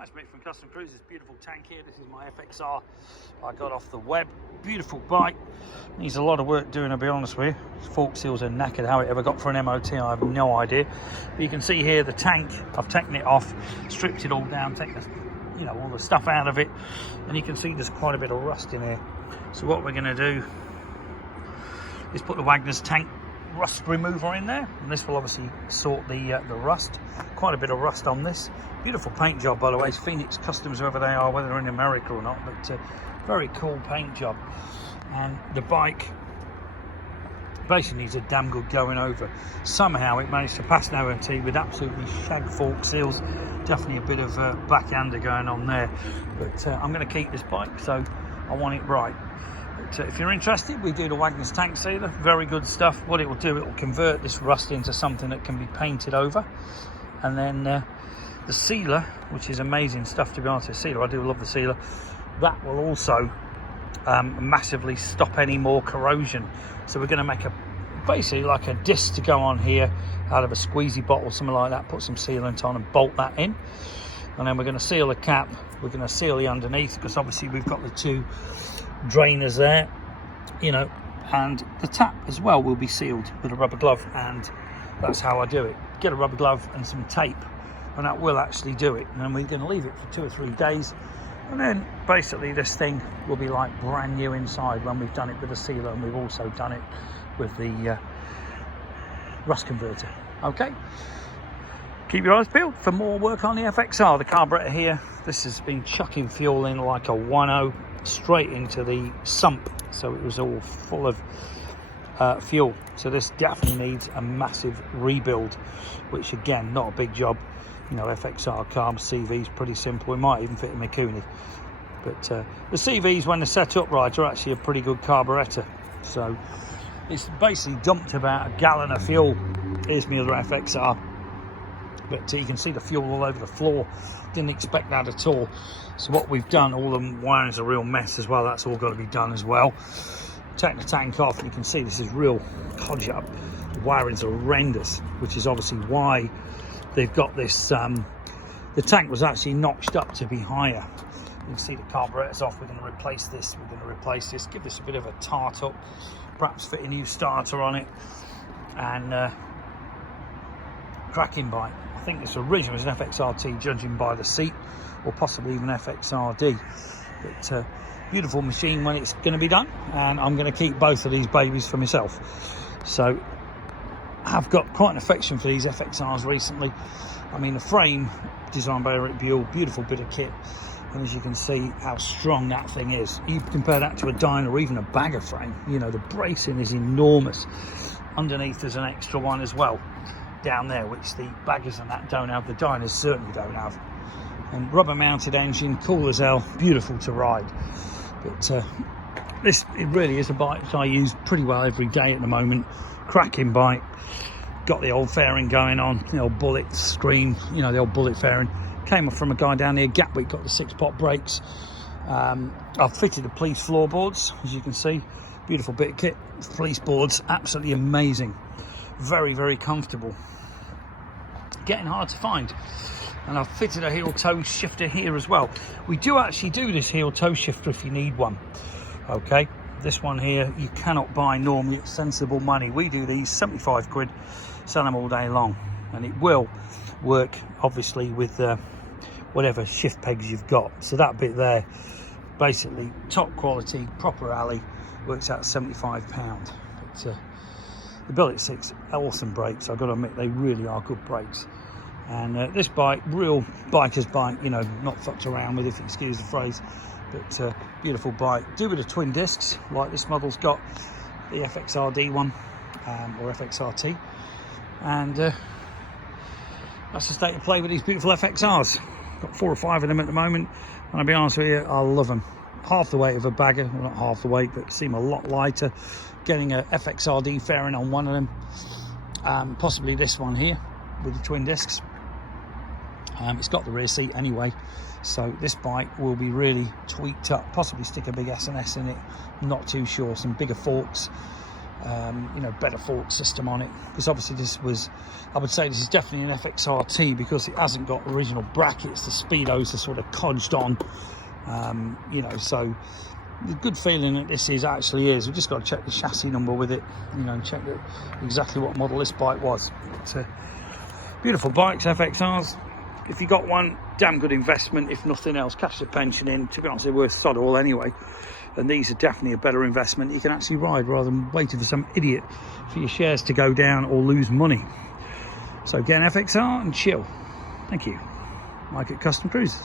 Hi, it's Mick from Custom Cruises. Beautiful tank here. This is my FXR I got off the web. Beautiful bike. Needs a lot of work doing, I'll be honest with you. Fork seals are knackered. How it ever got for an MOT, I have no idea. But you can see here the tank. I've taken it off, stripped it all down, taken the, all the stuff out of it, and you can see there's quite a bit of rust in here. So what we're going to do is put the Wagner's tank rust remover in there, and this will obviously sort the rust. Quite a bit of rust on this. Beautiful paint job, by the way. It's Phoenix Customs, whoever they are, whether they're in America or not, but very cool paint job. And the bike basically needs a damn good going over. Somehow it managed to pass an MOT with absolutely shag fork seals. Definitely a bit of backhander going on there, but I'm going to keep this bike, so I want it right. But if you're interested, we do the Wagner's tank sealer. Very good stuff. What it will do, it will convert this rust into something that can be painted over, and then the sealer, which is amazing stuff, to be honest. The sealer, I do love the sealer. That will also massively stop any more corrosion. So we're going to make basically like a disc to go on here out of a squeezy bottle, something like that. Put some sealant on and bolt that in, and then we're going to seal the cap. We're going to seal the underneath, because obviously we've got the two drainers there, and the tap as well will be sealed with a rubber glove, and that's how I do it. Get a rubber glove and some tape, and that will actually do it. And then we're going to leave it for 2 or 3 days, and then basically this thing will be like brand new inside when we've done it with the sealer, and we've also done it with the rust converter. Okay, keep your eyes peeled for more work on the FXR. The carburetor here, this has been chucking fuel in like a 1.0 straight into the sump, so it was all full of fuel. So this definitely needs a massive rebuild, which again, not a big job. FXR carb CV is pretty simple. It might even fit in Mikuni, but the CVs, when they're set up right, are actually a pretty good carburetor. So it's basically dumped about a gallon of fuel. Here's my other FXR, but you can see the fuel all over the floor. Didn't expect that at all. So what we've done, all the wiring's a real mess as well. That's all got to be done as well. Take the tank off, and you can see this is real codge up. The wiring's horrendous, which is obviously why they've got this. The tank was actually notched up to be higher. You can see the carburetor's off. We're going to replace this. Give this a bit of a tart up, perhaps fit a new starter on it, and cracking bike. I think this originally was an FXRT, judging by the seat, or possibly even FXRD. But beautiful machine when it's going to be done, and I'm going to keep both of these babies for myself. So I've got quite an affection for these FXRs recently. I mean, the frame designed by Eric Buell, beautiful bit of kit, and as you can see how strong that thing is. You compare that to a Dyna or even a bagger frame, the bracing is enormous. Underneath there's an extra one as well down there, which the baggers and that don't have. The Dynas certainly don't have. And rubber mounted engine, cool as hell, beautiful to ride. But it really is a bike that I use pretty well every day at the moment. Cracking bike. Got the old fairing going on, the old bullet screen, the old bullet fairing. Came off from a guy down near Gatwick, got the 6-pot brakes. I've fitted the police floorboards, as you can see. Beautiful bit of kit. Police boards, absolutely amazing. Very, very comfortable. Getting hard to find. And I've fitted a heel toe shifter here as well. We do actually do this heel toe shifter if you need one. Okay, this one here you cannot buy normally at sensible money. We do these 75 quid, sell them all day long, and it will work obviously with whatever shift pegs you've got. So that bit there, basically top quality, proper alley, works out £75. But the Billet 6 awesome brakes. I've got to admit, they really are good brakes. And this bike, real biker's bike, not fucked around with, if you excuse the phrase. But beautiful bike. Do with the twin discs, like this model's got, the FXRD one, or FXRT. And that's the state of play with these beautiful FXRs. Got 4 or 5 of them at the moment, and I'll be honest with you, I love them. Half the weight of a bagger, well, not half the weight, but seem a lot lighter. Getting a FXRD fairing on one of them, possibly this one here with the twin discs. It's got the rear seat anyway, so this bike will be really tweaked up. Possibly stick a big S&S in it, not too sure. Some bigger forks, you know, better fork system on it, because obviously I would say this is definitely an FXRT because it hasn't got original brackets. The speedos are sort of codged on, you know, so the good feeling that this actually is. We've just got to check the chassis number with it, you know, and check that exactly what model this bike was. But, beautiful bikes, FXRs. If you got one, damn good investment. If nothing else, cash the pension in. To be honest, they're worth sod all anyway. And these are definitely a better investment. You can actually ride rather than waiting for some idiot for your shares to go down or lose money. So get an FXR and chill. Thank you. Mike at Custom Cruises.